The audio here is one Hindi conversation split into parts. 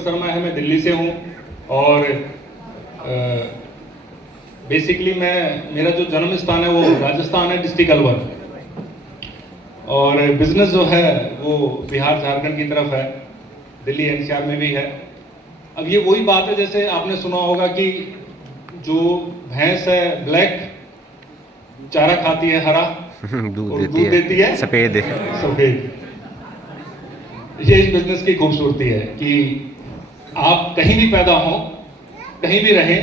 शर्मा है, मैं दिल्ली से हूँ और बेसिकली मेरा जो जन्म स्थान है वो राजस्थान है, डिस्ट्रिक्ट अलवर। और बिजनेस जो है वो बिहार झारखंड की तरफ है, दिल्ली एनसीआर में भी है। अब ये वही बात है, जैसे आपने सुना होगा कि जो भैंस है ब्लैक चारा खाती है हरा, दूध देती है सफेद। ये इस बिजनेस की खूबसूरती है कि आप कहीं भी पैदा हो, कहीं भी रहें,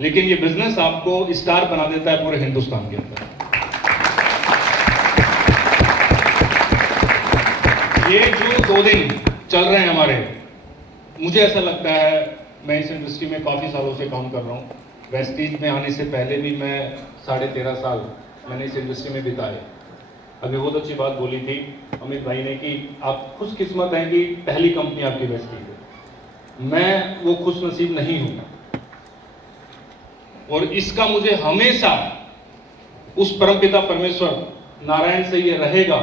लेकिन ये बिजनेस आपको स्टार बना देता है पूरे हिंदुस्तान के अंदर। ये जो 2 दिन चल रहे हैं हमारे, मुझे ऐसा लगता है, मैं इस इंडस्ट्री में काफ़ी सालों से काम कर रहा हूँ। वेस्टीज में आने से पहले भी मैं 13.5 साल मैंने इस इंडस्ट्री में बिताए। अभी बहुत अच्छी बात बोली थी अमित भाई ने कि आप खुशकिस्मत हैं कि पहली कंपनी आपकी वेस्टीज है। मैं वो खुशनसीब नहीं हूँ, और इसका मुझे हमेशा उस परमपिता परमेश्वर नारायण से ये रहेगा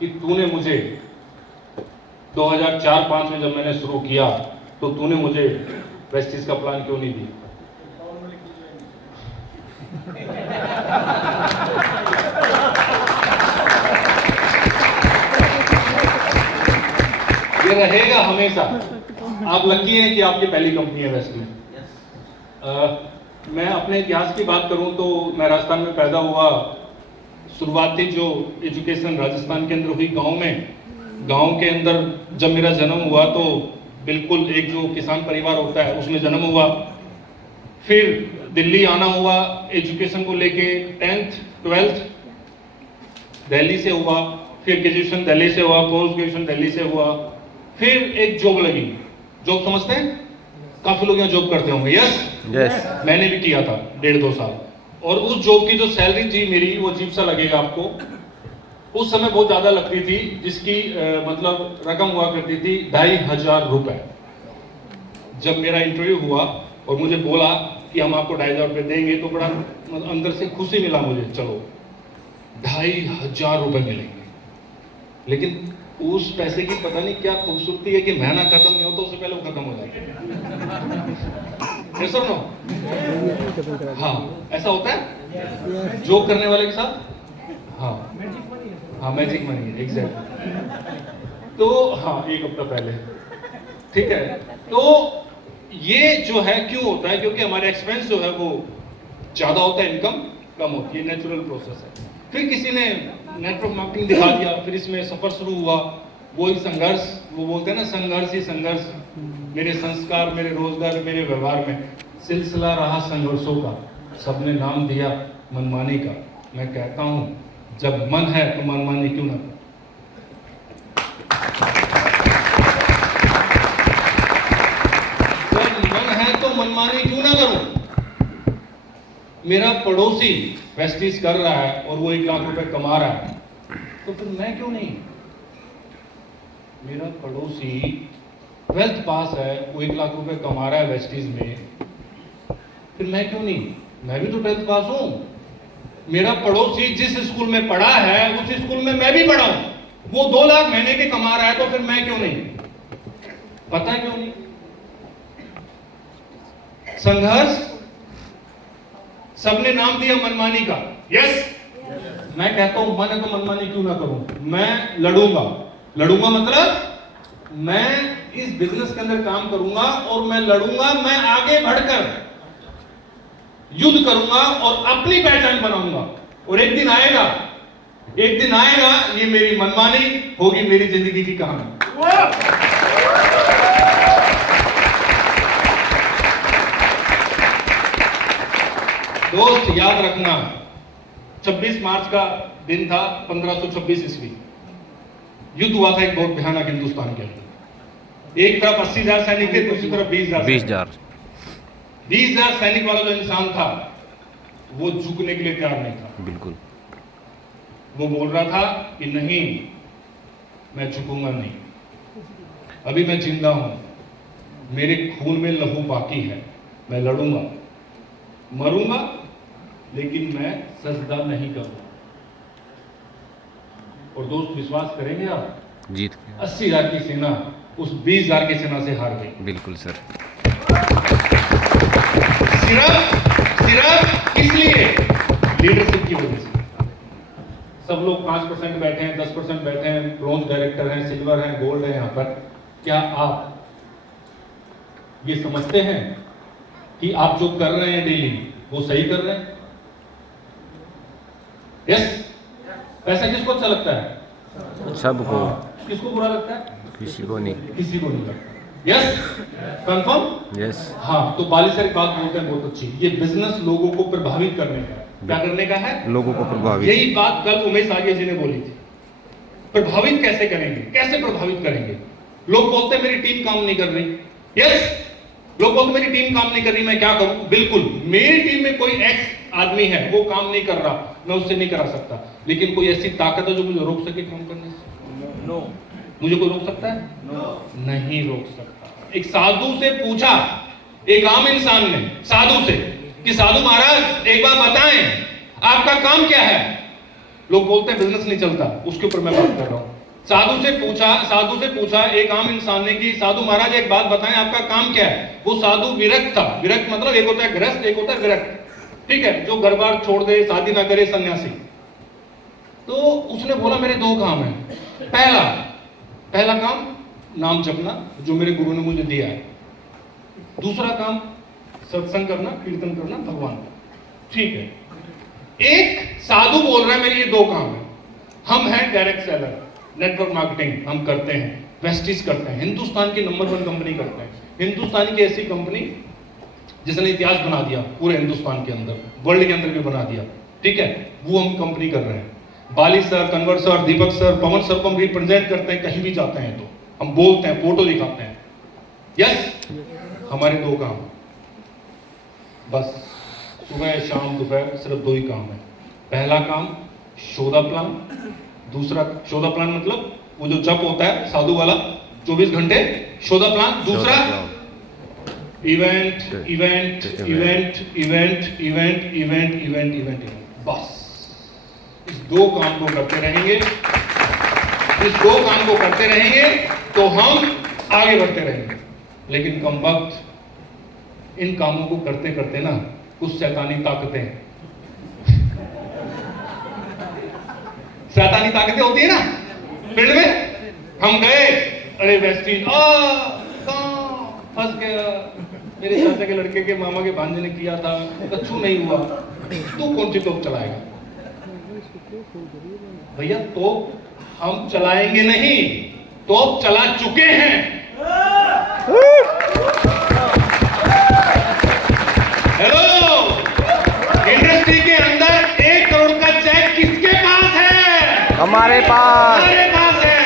कि तूने मुझे 2004-05 में जब मैंने शुरू किया तो तूने मुझे वेस्टीज का प्लान क्यों नहीं दिया। ये रहेगा हमेशा। आप लकी हैं कि आपकी पहली कंपनी है वेस्टीज। मैं अपने इतिहास की बात करूं तो मैं राजस्थान में पैदा हुआ। शुरुआती जो एजुकेशन राजस्थान के अंदर हुई गांव के अंदर जब मेरा जन्म हुआ तो बिल्कुल एक जो किसान परिवार होता है उसमें जन्म हुआ। फिर दिल्ली आना हुआ एजुकेशन को लेके, 10th 12th दिल्ली से हुआ, फिर ग्रेजुएशन दिल्ली से हुआ, पोस्ट ग्रेजुएशन दिल्ली से हुआ। फिर एक जॉब लगी। जॉब समझते हैं, काफी लोग यहाँ जॉब करते होंगे। यस, मैंने भी किया था 1.5-2 साल। और उस जॉब की जो सैलरी थी मेरी, वो अजीब सा लगेगा आपको, उस समय बहुत ज्यादा लगती थी, जिसकी मतलब रकम हुआ करती थी 2,500 रुपए। जब मेरा इंटरव्यू हुआ और मुझे बोला कि हम आपको 2,500 रुपए देंगे तो बड़ा अंदर से खुशी मिला मुझे, चलो 2,500 रुपए मिलेंगे। लेकिन उस पैसे की पता नहीं क्या खूबसूरती है कि महीना खत्म नहीं होता उससे पहले वो खत्म हो जाता है। सर नो, हाँ ऐसा होता है जॉब करने वाले के साथ। हाँ हाँ, मैजिक मनी है, एग्जैक्ट। तो हाँ, 1 हफ्ता पहले, ठीक है। तो ये जो है क्यों होता है, क्योंकि हमारे एक्सपेंस जो है वो ज्यादा होता है, इनकम कम होती है, नेचुरल प्रोसेस है। फिर किसी ने नेटवर्क मार्केटिंग दिखा दिया, फिर इसमें सफर शुरू हुआ। वही संघर्ष, वो बोलते हैं ना, संघर्ष ही संघर्ष। मेरे संस्कार, मेरे रोजगार, मेरे व्यवहार में सिलसिला रहा संघर्षों का। सबने नाम दिया मनमानी का। मैं कहता हूं जब मन है तो मनमानी क्यों ना। जब मन है तो मनमानी क्यों ना करूं। मेरा पड़ोसी वेस्टीज कर रहा है और वो 1 लाख रुपए कमा रहा है, तो फिर मैं क्यों नहीं। मेरा पड़ोसी 12th पास है, वो 1 लाख रुपए कमा रहा है वेस्टीज में, फिर मैं क्यों नहीं। मैं भी तो 12th पास हूं। मेरा पड़ोसी जिस स्कूल में पढ़ा है उस स्कूल में मैं भी पढ़ा हूं, वो 2 लाख महीने के कमा रहा है, तो फिर मैं क्यों नहीं। पता क्यों नहीं। संघर्ष, सबने नाम दिया मनमानी का। यस, मैं कहता हूं मन है तो मनमानी क्यों ना करूं। मैं लड़ूंगा मतलब मैं इस बिजनेस के अंदर काम करूंगा और मैं लड़ूंगा। मैं आगे बढ़कर युद्ध करूंगा और अपनी पहचान बनाऊंगा। और एक दिन आएगा, ये मेरी मनमानी होगी मेरी जिंदगी की कहानी। दोस्त याद रखना, 26 मार्च का दिन था, 1526 ईस्वी। युद्ध हुआ था एक बहुत भयानक हिंदुस्तान के अंदर। एक तरफ 80,000 सैनिक थे, दूसरी तरफ 20,000 सैनिक वाला जो इंसान था वो झुकने के लिए तैयार नहीं था। बिल्कुल। वो बोल रहा था कि नहीं, मैं झुकूंगा नहीं। अभी मैं जिंदा हूं, मेरे खून में लहू बाकी है, मैं लड़ूंगा, मरूंगा, लेकिन मैं सजदा नहीं करूंगा। और दोस्त विश्वास करेंगे आप, जीत 80,000 की सेना उस 20,000 के सेना से हार गई। बिल्कुल सर। सिर्फ इसलिए, लीडरशिप की वजह से। सब लोग 5% बैठे हैं, 10% बैठे हैं, ब्रॉन्ज डायरेक्टर हैं, सिल्वर हैं, गोल्ड है यहाँ पर। क्या आप ये समझते हैं कि आप जो कर रहे हैं डेली वो सही कर रहे हैं? यस। पैसा किसको अच्छा लगता है? सबको। किसको बुरा लगता है? किसी को नहीं। किसी को नहीं लगता। Yes, confirm? यस। हाँ, तो बाली सर एक बात बोलते हैं बहुत अच्छी, ये बिजनेस लोगों को प्रभावित करने का है। क्या करने का है? लोगों को प्रभावित। यही बात कल उमेश आगे जी ने बोली थी। प्रभावित कैसे करेंगे? कैसे प्रभावित करेंगे? लोग बोलते हैं मेरी टीम काम नहीं कर रही। यस, लोग बोलते मेरी टीम काम नहीं कर रही, मैं क्या करूं? बिल्कुल, मेरी टीम में कोई एक्स आदमी है, वो काम नहीं कर रहा, मैं उससे नहीं करा सकता, लेकिन कोई ऐसी ताकत है जो मुझे रोक सके काम करने से? नो। मुझे कोई रोक सकता है? नो। नहीं रोक सकता। एक साधु से पूछा, एक आम इंसान ने साधु से कि साधु महाराज एक बार बताएं आपका काम क्या है? लोग बोलते हैं बिजनेस नहीं चलता, उसके ऊपर मैं बात कर रहा हूं। साधु से पूछा एक आम इंसान ने कि साधु महाराज एक बात बताएं आपका काम क्या है? वो साधु विरक्त था। विरक्त मतलब एक होता है गृहस्थ, एक होता है विरक्त। ठीक है, जो घर बार छोड़ दे, शादी ना करे, सन्यासी। तो उसने बोला मेरे 2 काम है। पहला काम नाम जपना, जो मेरे गुरु ने मुझे दिया है। दूसरा काम सत्संग करना, कीर्तन करना भगवान का। ठीक है। एक साधु बोल रहा है मेरे ये 2 काम है। हम हैं डायरेक्ट सेलर, नेटवर्क मार्केटिंग हम करते हैं, वेस्टिज करते हैं, हिंदुस्तान की नंबर 1 कंपनी करते हैं। हिंदुस्तान की ऐसी कंपनी जिसने इतिहास बना दिया पूरे हिंदुस्तान के अंदर, वर्ल्ड के अंदर भी बना दिया। ठीक है, वो हम कंपनी कर रहे हैं। बाली सर, कन्वर सर, दीपक सर, पवन सर को हम रिप्रेजेंट करते हैं, कहीं भी जाते हैं तो हम बोलते हैं, फोटो दिखाते हैं। यस, हमारे 2 काम, बस सुबह शाम दोपहर सिर्फ 2 ही काम है। पहला काम शोधा प्लान, दूसरा शोधा प्लान मतलब वो जो जप होता है साधु वाला 24 घंटे शोधा प्लान। दूसरा event event event event event event event event. बस इस 2 काम को करते रहेंगे, इस 2 काम को करते रहेंगे तो हम आगे बढ़ते रहेंगे। लेकिन कम वक्त इन कामों को करते करते ना कुछ शैतानी ताकतें होती है ना फील्ड में। हम गए, अरे वेस्टीज फंस गया, मेरे चाचा के लड़के के मामा के भांजे ने किया था, कच्छू नहीं हुआ, तू कौन सी तोप चलाएगा? भैया तोप हम चलाएंगे नहीं, तोप चला चुके हैं। हेलो, इंडस्ट्री के अंदर 1 करोड़ का चेक किसके पास है? हमारे पास। हमारे पास है।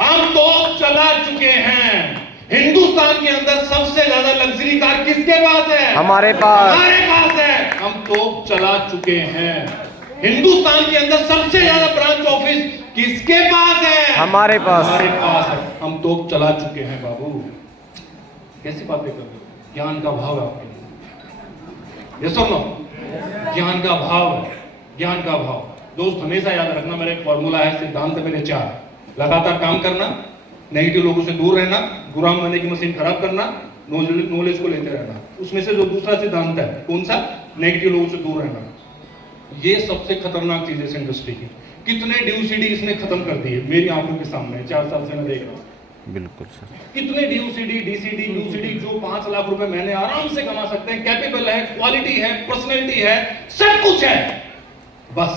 हम तोप चला चुके हैं। हिंदुस्तान के अंदर सबसे ज्यादा लग्जरी कार किसके पास है? हमारे पास। हमारे पास है। हम तोप चला चुके हैं। हिंदुस्तान के अंदर सबसे ज्यादा ब्रांच ऑफिस किसके पास है? हमारे पास। हमारे पास है। हम तोप चला चुके हैं बाबू। कैसी बातें कर रहे हो? ज्ञान का भाव है आपके लिए, ये सुनो, ज्ञान का भाव है, ज्ञान का भाव। दोस्त हमेशा याद रखना, मेरा एक फॉर्मूला है, सिद्धांत मेरे 4। लगातार काम करना, नेगेटिव लोगों से दूर रहना, गुलाम बनने की मशीन खराब करना, नॉलेज को लेते रहना। उसमें से जो दूसरा सिद्धांत है कौन सा? नेगेटिव लोगों से दूर रहना। ये सबसे खतरनाक चीज है इस इंडस्ट्री की। कितने ड्यूसीडी इसने खत्म कर दिए मेरी आंखों के सामने, 4 साल से मैं देख रहा हूं। बिल्कुल सर। कितने ड्यूसीडी, डीसीडी, यूसीडी जो 5 लाख रुपए महीने आराम से कमा सकते हैं, कैपेबल है, क्वालिटी है, पर्सनैलिटी है, सब कुछ है, बस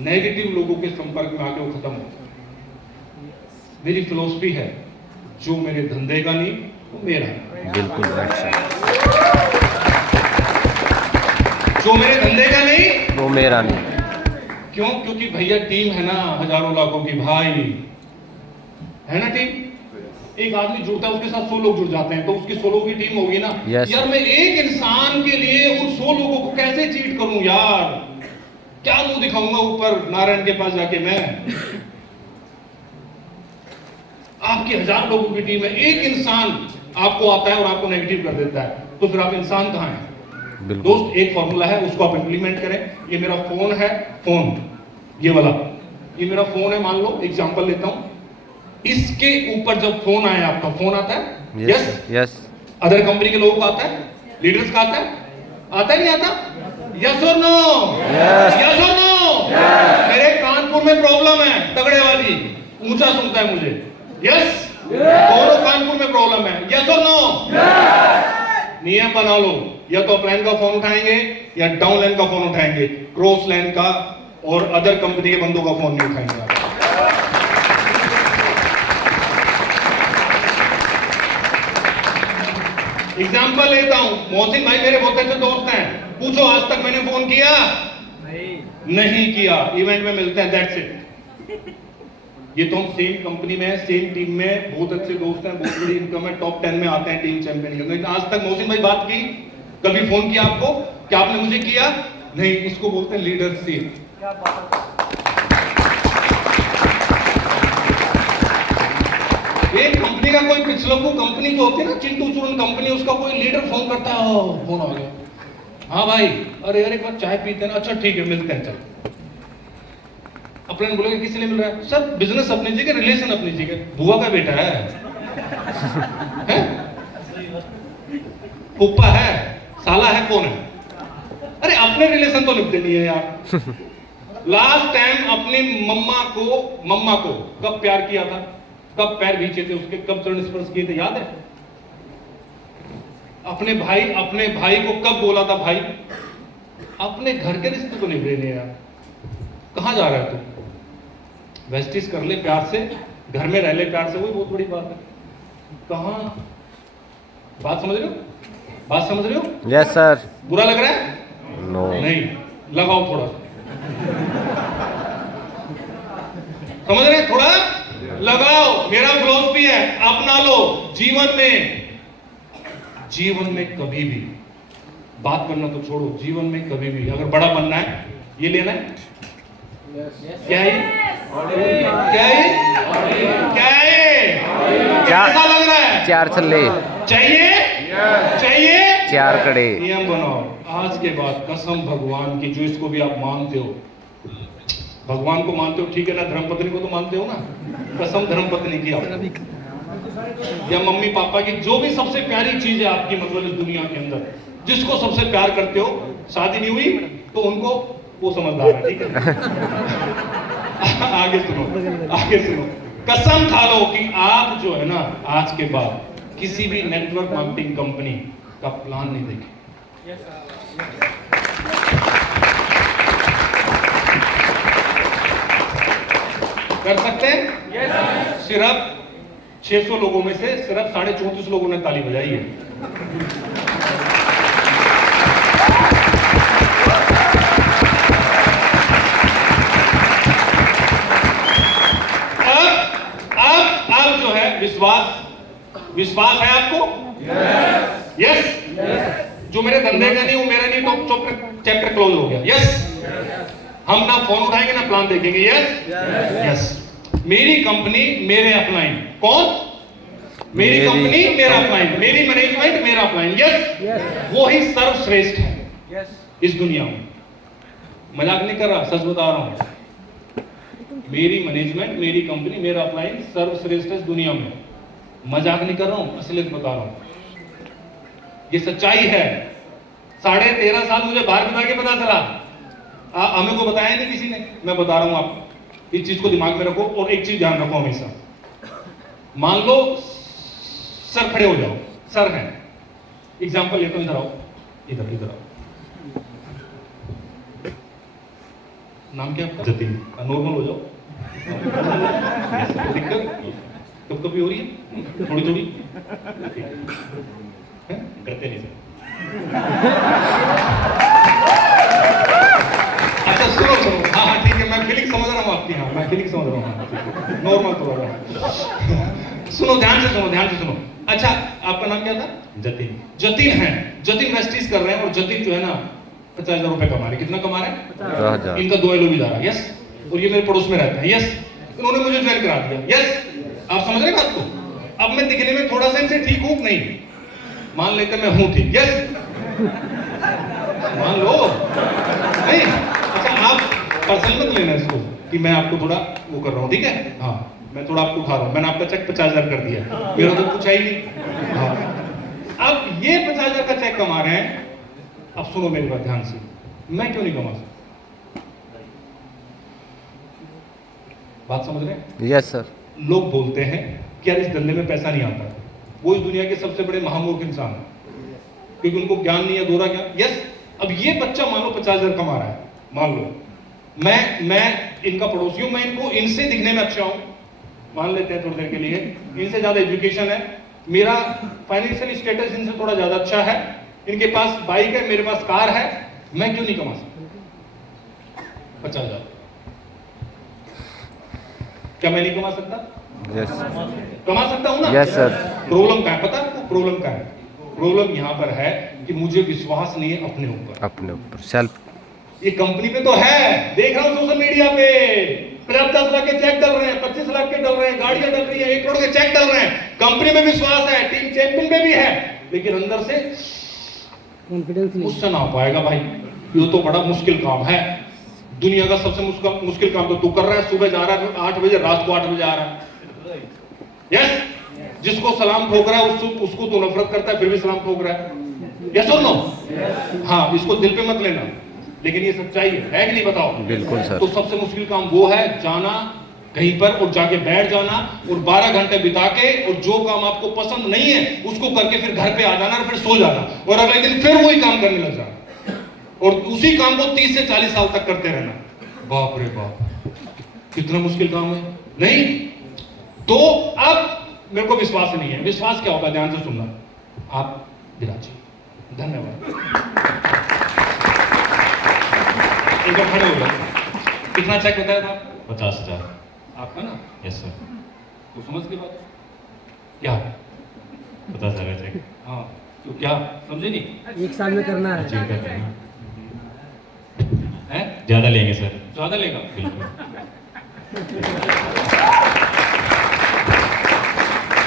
नेगेटिव लोगों के संपर्क में आके वो खत्म हो। मेरी फिलॉसफी है, जो मेरे धंधे का नहीं वो मेरा है। बिल्कुल सर। जो मेरे धंधे का नहीं वो मेरा नहीं। क्यों? क्योंकि भैया टीम है ना, हजारों लाखों की भाई है ना टीम। एक आदमी जुड़ता है, उसके साथ 100 लोग जुड़ जाते हैं, तो उसकी 100 लोगों की टीम होगी ना। yes. यार मैं एक इंसान के लिए उन 100 लोगों को कैसे चीट करूं यार? क्या मुंह दिखाऊंगा ऊपर नारायण के पास जाके मैं? आपकी 1000 लोगों की टीम है, एक इंसान आपको आता है और आपको नेगेटिव कर देता है, तो फिर आप इंसान कहां हैं? दोस्त एक फॉर्मूला है, उसको आप इंप्लीमेंट करें। ये मेरा फोन है, फोन ये वाला, ये मेरा फोन है, मान लो एग्जांपल लेता हूं, इसके ऊपर जब फोन आया, आपका फोन आता है, यस यस अदर कंपनी के लोगों का आता है, लीडर्स का आता है, नहीं आता? यस और नो? यस और नो? मेरे कानपुर में प्रॉब्लम है तगड़े वाली, ऊंचा सुनता है मुझे। यस, दोनों कानपुर में प्रॉब्लम है। यस और नो? नियम बना लो, या तो अपलाइन का फोन उठाएंगे या डाउन लाइन का फोन उठाएंगे, क्रॉस लाइन का और अदर कंपनी के बंदों का फोन नहीं उठाएंगे आप। एग्जाम्पल लेता हूं, मोहसिन भाई मेरे बहुत अच्छे दोस्त हैं, पूछो आज तक मैंने फोन किया? नहीं किया। इवेंट में मिलते हैं, दैट्स इट। ये तो हम सेम कंपनी में है, सेम टीम में, बहुत अच्छे दोस्त हैं, बहुत बड़ी इनकम है, टॉप 10 में आते हैं टीम चैंपियन के। लेकिन आज तक मोहसिन भाई बात की? कभी फोन किया आपको? क्या आपने मुझे किया? नहीं। इसको बोलते हैं लीडरशिप। एक कंपनी का कोई पिछलकू कंपनी जो होती है ना, चिंटू चूरन कंपनी, उसका कोई लीडर फोन करता है, फोन आ गया, हाँ भाई, अरे एक बार चाय पीते हैं, अच्छा ठीक है मिलते हैं, चल। अपने बोलेंगे किस लिए मिल रहा है? सर बिजनेस अपनी जगह, रिलेशन अपनी जगह। बुआ का बेटा है, फूफा है, साला है, कौन है? अरे अपने रिलेशन तो निपटे नहीं है यार। लास्ट टाइम अपनी मम्मा को कब प्यार किया था, कब पैर खींचे थे उसके, कब चरण स्पर्श किए थे, याद है? अपने भाई को कब बोला था भाई? अपने घर के रिश्ते को निभे नहीं यार। कहां जा रहा है तू? वेस्टिस कर ले प्यार से, घर में रह ले प्यार से, वही बहुत बड़ी बात है। कहां? बात समझ रहे हो? बात समझ रहे हो? Yes sir. बुरा लग रहा है? नो नहीं, लगाओ थोड़ा सा। समझ रहे हैं? थोड़ा लगाओ। मेरा फिलॉसफी है, अपना लो। जीवन में कभी भी बात करना तो छोड़ो, जीवन में कभी भी अगर बड़ा बनना है, ये लेना है। क्या है? कैसा लग रहा है? 4 छल्ले चाहिए? 4 कड़े। नियम बनाओ आज के बाद, कसम भगवान की, जो इसको भी आप मानते हो, भगवान को मानते हो ठीक है ना, धर्मपत्नी को तो मानते हो ना, कसम धर्मपत्नी की आप या मम्मी पापा की, जो भी सबसे प्यारी चीज है आपकी, मतलब इस दुनिया के अंदर जिसको सबसे प्यार करते हो, शादी नहीं हुई तो उनको, वो समझदार है, ठीक है? आगे सुनो, कसम खा लो कि आप जो है ना, आज के बाद किसी भी नेटवर्क मार्केटिंग कंपनी का प्लान नहीं देखें। कर सकते हैं? सिर्फ 600 लोगों में से सिर्फ 34.5 लोगों ने ताली बजाई है। अब जो है विश्वास है आपको? यस। जो मेरे धंधे का नहीं, वो मेरा नहीं, तो चैप्टर क्लोज हो गया। यस। हम ना फोन उठाएंगे ना प्लान देखेंगे। यस। मेरी कंपनी मेरे अपलाइन। कौन? मेरी कंपनी मेरा अपलाइन, मेरी मैनेजमेंट मेरा अपलाइन। यस। वो ही सर्वश्रेष्ठ है इस दुनिया में। मजाक नहीं कर रहा, सच बता रहा हूं। मेरी मैनेजमेंट, मेरी कंपनी, मेरा अपलाइन सर्वश्रेष्ठ है इस दुनिया में। मजाक नहीं कर रहा हूं, असलियत बता रहा हूं। ये सच्चाई है। 13.5 साल मुझे बाहर बिता के पता चला, हमें को बताया नहीं किसी ने। मैं बता रहा हूं आपको, इस चीज को दिमाग में रखो। और एक चीज ध्यान रखो हमेशा, मान लो सर खड़े हो जाओ, सर हैं, एग्जाम्पल लेता हूं, इधर आओ, इधर आओ। नाम क्या आपका? जतिन। नॉर्मल हो जाओ। दिक्कत कभी हो रही है? थोड़ी करते नहीं सर। अच्छा सुनो, हाँ ठीक है, मैं फीलिंग समझ रहा हूँ आपकी। हाँ मैं फीलिंग समझ रहा हूँ, नॉर्मल थोड़ा। सुनो, ध्यान से सुनो। अच्छा आपका नाम क्या था? जतिन है। जतिन वेस्टिस कर रहे हैं, और जतिन जो है ना 50,000 रुपए कमा रहे। कितना कमा रहे हैं? 50,000। इनका 2 LOB जा रहा है। यस। और ये मेरे पड़ोस में रहता है। यस। उन्होंने मुझे ज्वाइन करा दिया। यस। आप समझ रहे बात को? अब मैं दिखने में थोड़ा सा इनसे ठीक हूं? नहीं, मान लेते मैं हूं ठीक। यस। मान लो नहीं। अच्छा आप पर्सनल मत लेना इसको कि मैं आपको थोड़ा वो कर रहा हूं, ठीक है? हाँ मैं थोड़ा आपको उठा रहा हूँ, मैंने आपका चेक 50,000 कर दिया, मेरा तो पूछा ही नहीं। हाँ। अब ये 50,000 का चेक कमा रहे हैं। अब सुनो मेरी बात ध्यान से, मैं क्यों नहीं कमा सकता? बात समझ रहे हैं? Yes sir. लोग बोलते हैं कि यार इस धंधे में पैसा नहीं आता, वो इस दुनिया के सबसे बड़े महामूर्ख इंसान है, क्योंकि उनको ज्ञान नहीं है, दोहरा ज्ञान। यस, अब ये बच्चा मान लो 50,000 कमा रहा है, मान लो मैं इनका पड़ोसी हूं, मैं इनको इनसे दिखने में अच्छा हूं, मान लेते हैं थोड़ी देर के लिए, इनसे ज्यादा एजुकेशन है, मेरा फाइनेंशियल स्टेटस इनसे थोड़ा ज्यादा अच्छा है, इनके पास बाइक है, मेरे पास कार है, मैं क्यों नहीं कमा सकता 50,000? क्या मैं नहीं कमा सकता? यस कमा सकता हूं ना? Yes sir. प्रॉब्लम का है, पता है आपको प्रॉब्लम का है? प्रॉब्लम यहां पर है कि मुझे विश्वास नहीं है अपने ऊपर। अपने ऊपर सेल्फ। ये कंपनी पे तो है, देख रहा हूं सोशल मीडिया पे 50 लाख के चेक डल रहे हैं, 25 लाख के डल रहे हैं, गाड़ियां डल रही है, 1 करोड़ के चेक डल रहे हैं, कंपनी में विश्वास है, टीम चैंपियन में भी है, लेकिन अंदर से कॉन्फिडेंस नहीं। मुझसे ना हो पाएगा भाई, ये तो बड़ा मुश्किल काम है, दुनिया का सबसे मुश्किल काम तो तू कर रहा है, सुबह जा रहा है 8 बजे, रात को 8 बजे आ रहा है। यस, जिसको सलाम ठोक रहा है उसको तो नफरत करता है, फिर भी सलाम ठोक रहा है। यस और नो? हाँ, इसको दिल पे मत लेना, लेकिन ये सच्चाई है कि नहीं, बताओ? बिल्कुल सर। तो सबसे मुश्किल काम वो है जाना कहीं पर और जाके बैठ जाना और 12 घंटे बिता के, और जो काम आपको पसंद नहीं है उसको करके फिर घर पे आ जाना और फिर सो जाना, और अगले दिन फिर वही काम करने लग जाना, और उसी काम को 30 से 40 साल तक करते रहना। बाप रे बाप, कितना मुश्किल काम है, नहीं? तो अब मेरे को विश्वास नहीं है। विश्वास क्या होगा, ध्यान से सुनना आप दिलाजी। धन्यवाद। एक बार खड़े हो जाओ। कितना चेक बताया था? 50,000। आपका ना? Yes sir. तो समझ के बात क्या? 50,000 का चेक हाँ, तो क्या समझे नहीं? 1 साल में करना है। अचीव कर लेंगे। है ज़्यादा लेंगे सर। ज्यादा लेगा? बिल्कुल।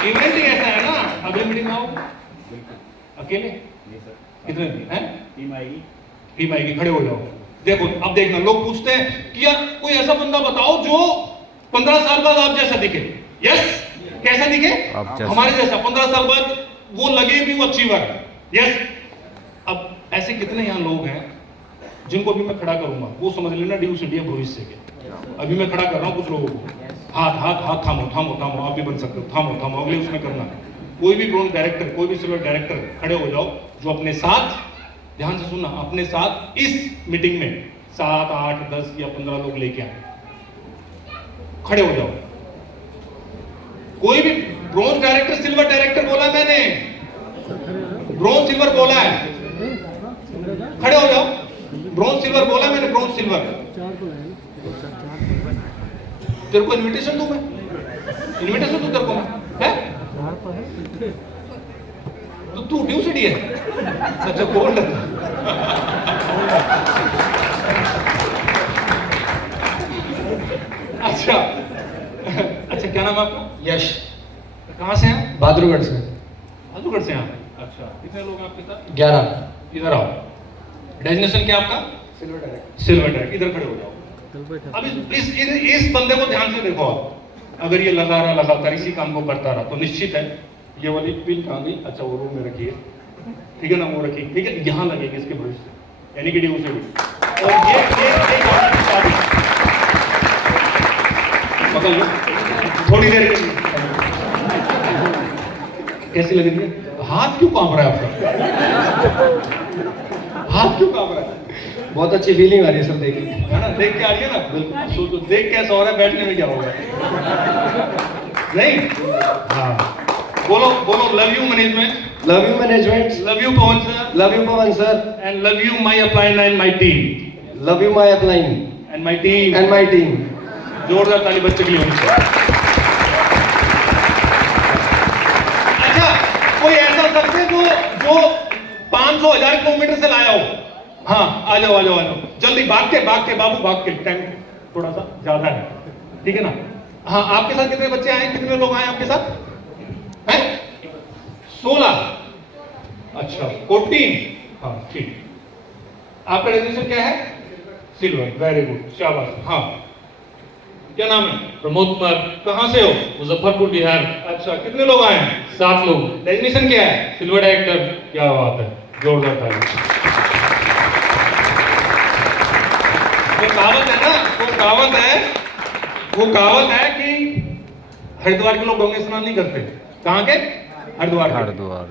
इवेंट ही ऐसा है ना, अगली मीटिंग में आओ अकेले, कितने हैं? टीम आएगी, खड़े हो जाओ। देखो अब देखना, लोग पूछते हैं कि यार कोई ऐसा बंदा बताओ जो 15 साल बाद आप जैसा दिखे। यस, कैसा दिखे? आप जैसा। हमारे जैसा 15 साल बाद वो लगे भी वो अचीवर। यस, अब ऐसे कितने यहाँ लोग हैं जिनको भी मैं खड़ा करूंगा, वो समझ लेना ड्यू सीडी भविष्य के। अभी मैं खड़ा कर रहा हूँ कुछ लोगों को, हाथ हाथ हाथ, थामो, आप भी बन सकते हो, थामो, अगले उसमें करना। कोई भी ब्रॉन्ज डायरेक्टर, कोई भी सिल्वर डायरेक्टर खड़े हो जाओ जो अपने साथ, ध्यान से सुनना, अपने साथ इस मीटिंग में 7, 8, 10 या 15 लोग लेके आए, खड़े हो जाओ। कोई भी ब्रॉन्ज डायरेक्टर, सिल्वर डायरेक्टर बोला मैंने, ब्रॉन्ज सिल्वर बोला है, खड़े हो जाओ। ब्रॉन्ज सिल्वर बोला मैंने, ब्रॉन्ज सिल्वर। 4 को है। तेरे को इनविटेशन दूं मैं? इनविटेशन दूं तेरे को मैं? है? 4 को है। तो तू ड्यू सीडी है? अच्छा, गोल्ड। अच्छा अच्छा, क्या नाम है आपका? यश, कहाँ से हैं? बहादुरगढ़ से। बहादुरगढ़ से हैं आप? अच्छा, कितने लोग हैं आपके साथ? 11। इधर आओ। डेजिग्नेशन क्या आपका? Silver direct. Silver direct. इधर खड़े हो जाओ। चल बैठा। अब इस बंदे को ध्यान से देखो आप, अगर ये लगातार इसी काम को करता रहा तो निश्चित है ये वाली पिन कहाँ गई? अच्छा, वो रूम में रखिए, ठीक है ना, वो रखिए, ठीक है, यहाँ लगेगी इसके भविष्य, यानी कि ड्यू से भी। और ये गाना की शादी पकड़ लो थोड़ी देर के लिए। कैसी लग रही है? हाथ क्यों कांप रहा है आपका? हाथ क्यों कांप रहा है? बहुत अच्छी फीलिंग आ रही है सब देख के। है ना, देख के आ रही है ना? बिल्कुल। सोचो देख कैसा हो रहा है, बैठने में क्या होगा? नहीं? हाँ, बोलो बोलो, love you management, love you management, love you Pawan sir, love you Pawan sir, and love you my upline and my team, love you my upline and my team. And my team. जोरदार ताली बच्चे के लिए होनी चाहिए। अच्छा, कोई ऐसा शख्स है जो 500,000 किलोमीटर से लाया हो? हाँ, आ जाओ जल्दी, भाग के बाबू, भाग के, टाइम थोड़ा सा ज्यादा है, ठीक है ना? हाँ, आपके साथ कितने बच्चे आए, कितने लोग आए आपके साथ? हैं? 16। अच्छा, 14। हाँ, ठीक। आपका डेजिग्नेशन क्या है? सिल्वर। वेरी गुड, शाबाश। हाँ, क्या नाम है? प्रमोद कुमार, कहाँ से हो? मुजफ्फरपुर बिहार। अच्छा, कितने लोग आए हैं? 7 लोग। डेजिग्नेशन क्या है? Silver director. क्या बात है, जोरदार ताली। वो कहावत है ना, वो कहावत है कि हरिद्वार के लोग गंगा स्नान नहीं करते। कहाँ के? हरिद्वार के। हरिद्वार।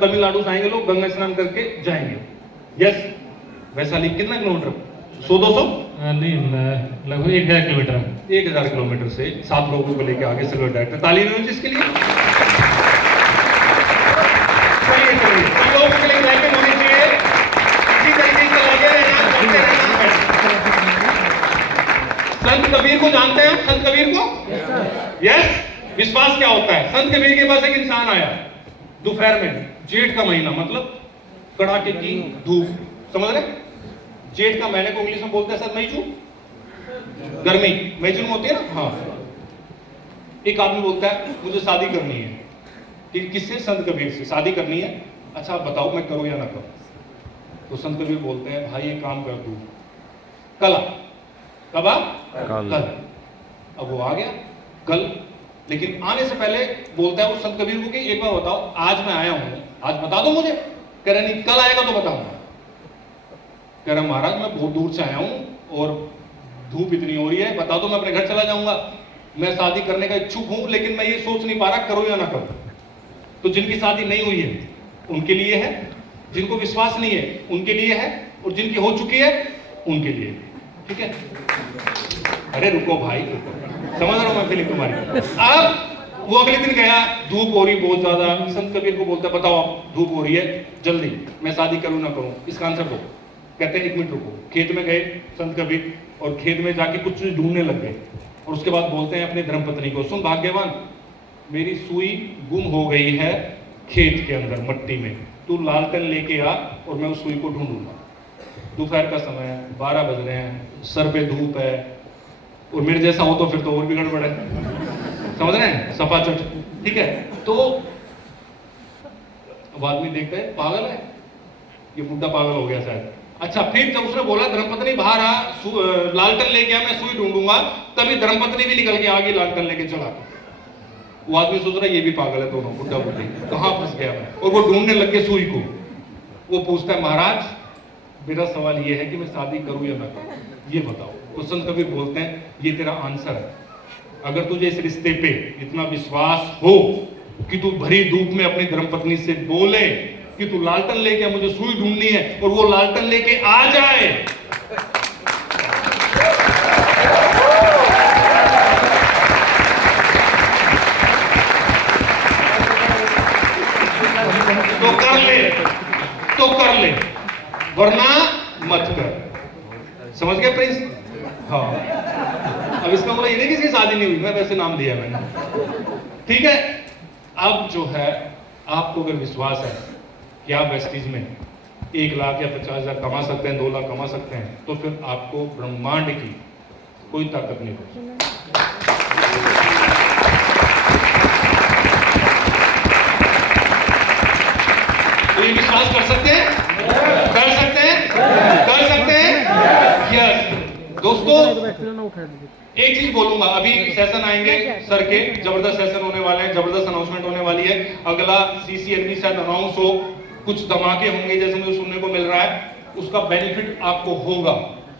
तमिलनाडु से आएंगे लोग, गंगा स्नान करके जाएंगे। यस, वैशाली कितना किलोमीटर? 100-200? नहीं, लगभग 1000 किलोमीटर। 1000 किलोमीटर से 7 लोगों को लेके आगे सिल्वर डायरेक्टर। ताली नहीं हुई जिसके लिए? चलिए चलिए, सब लोगों के लिए क्लैपिंग होनी चाहिए। इसी तरीके से लगे रहना, चलते रहना। संत कबीर को जानते हैं? संत कबीर को? यस। विश्वास क्या होता है? संत कबीर के पास एक इंसान आया दोपहर में, जेठ का महीना, मतलब कड़ाके की धूप, समझ रहे? जेठ का महीने को इंग्लिश में बोलते हैं सर मई जून, गर्मी, मई जून होती है ना। हाँ, एक आदमी बोलता है मुझे शादी करनी है। कि किससे? संत कबीर से। शादी करनी है, अच्छा आप बताओ मैं करूं या ना करूं? तो संत कबीर बोलते हैं भाई एक काम कर, तू कल आ। कब आ? कल। अब वो आ गया कल, लेकिन आने से पहले बोलता है वो संत कबीर को कि एक बार बताओ आज मैं आया हूं, आज बता दो मुझे। कह रहा नहीं, कल आएगा तो बताऊंगा। कह रहा महाराज मैं बहुत दूर से आया हूं और धूप इतनी हो रही है, बता दो मैं अपने घर चला जाऊंगा। मैं शादी करने का इच्छुक हूं, लेकिन मैं ये सोच नहीं पा रहा करूं या ना करूं। तो जिनकी शादी नहीं हुई है उनके लिए है, जिनको विश्वास नहीं है उनके लिए है, और जिनकी हो चुकी है उनके लिए। ठीक है? अरे रुको भाई, रुको, समझ रहा हूं मैं फीलिंग तुम्हारी। अब वो अगले दिन गया, धूप हो रही बहुत ज्यादा। संत कबीर को बोलता बताओ धूप हो रही है, जल्दी मैं शादी करूं ना करूं, इसका आंसर दो। कहते हैं 1 मिनट रुको। खेत में गए संत कबीर, और खेत में जाके कुछ चीज ढूंढने लग गए, और उसके बाद बोलते हैं अपनी धर्मपत्नी को, सुन भाग्यवान, मेरी सुई गुम हो गई है खेत के अंदर मट्टी में, तू लालटेन लेके आ और मैं उस सुई को ढूंढूंगा। दोपहर का समय है, 12 बज रहे हैं, सर पे धूप है, और मेरे जैसा हो तो फिर तो और भी गड़बड़ है, समझ रहे हैं? सपाचट। ठीक है? तो अब आदमी देखता है पागल है, ये बुड्ढा पागल हो गया शायद। अच्छा, फिर जब उसने बोला धर्मपत्नी बाहर आ, लालटेन लेके आ, मैं सुई ढूंढूंगा, तभी धर्मपत्नी भी निकल के आगे लालटेन लेके चला। वो आदमी सोच रहा है ये भी पागल है, दोनों बुड्ढा बुड्ढी, कहाँ फंस गया मैं। और वो ढूंढने लग गए सुई को। वो पूछता है महाराज मेरा सवाल ये है कि मैं शादी करूं या ना करूं, ये बताओ। तो संत कबीर बोलते हैं ये तेरा आंसर है। अगर तुझे इस रिश्ते पे इतना विश्वास हो कि तू भरी धूप में अपनी धर्मपत्नी से बोले कि तू लालटेन लेके मुझे सुई ढूंढनी है, और वो लालटेन लेके आ जाए, तो कर ले, वरना मत कर। समझ गए प्रिंस? हाँ। अब इसका मतलब ये नहीं कि इसकी शादी नहीं हुई, मैं वैसे नाम दिया मैंने। ठीक है? अब जो है आपको अगर विश्वास है कि आप वेस्टीज में 1 लाख या 50,000 कमा सकते हैं, 2 लाख कमा सकते हैं, तो फिर आपको ब्रह्मांड की कोई ताकत नहीं होती। तो ये विश्वास कर सकते हैं? कर सकते हैं? कर सकते हैं? यस। दोस्तों एक चीज बोलूंगा, अभी सेशन आएंगे सर के, जबरदस्त सेशन होने वाले हैं, जबरदस्त अनाउंसमेंट होने वाली है। अगला CCNB शायद अनाउंस हो, कुछ धमाके होंगे जैसे मुझे सुनने को मिल रहा है, उसका बेनिफिट आपको होगा।